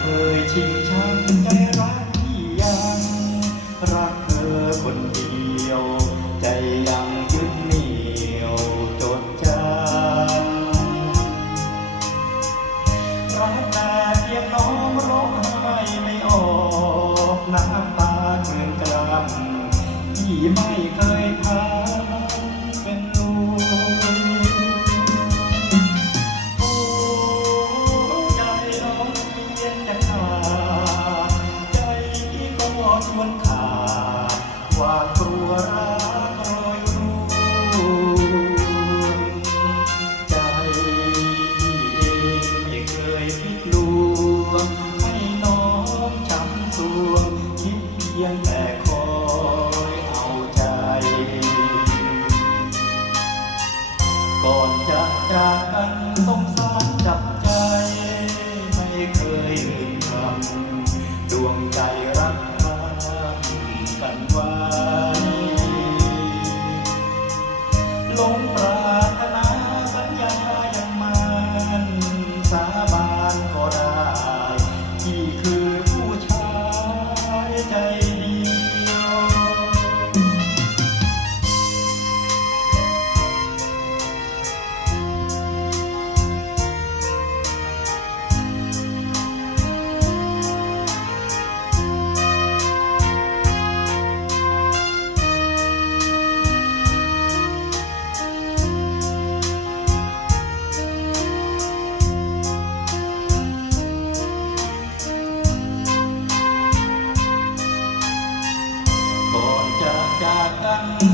เคยชิงชังใจรักที่ยัง รักเธอคนเดียว ใจยังยึดเหนี่ยวจดจำรักแต่เพีงน้องร้องไห้ไม่ออกน้ำตาเมืนกลำที่ไม่เคย ก่อนจะจากกันสงสารจับใจ ก่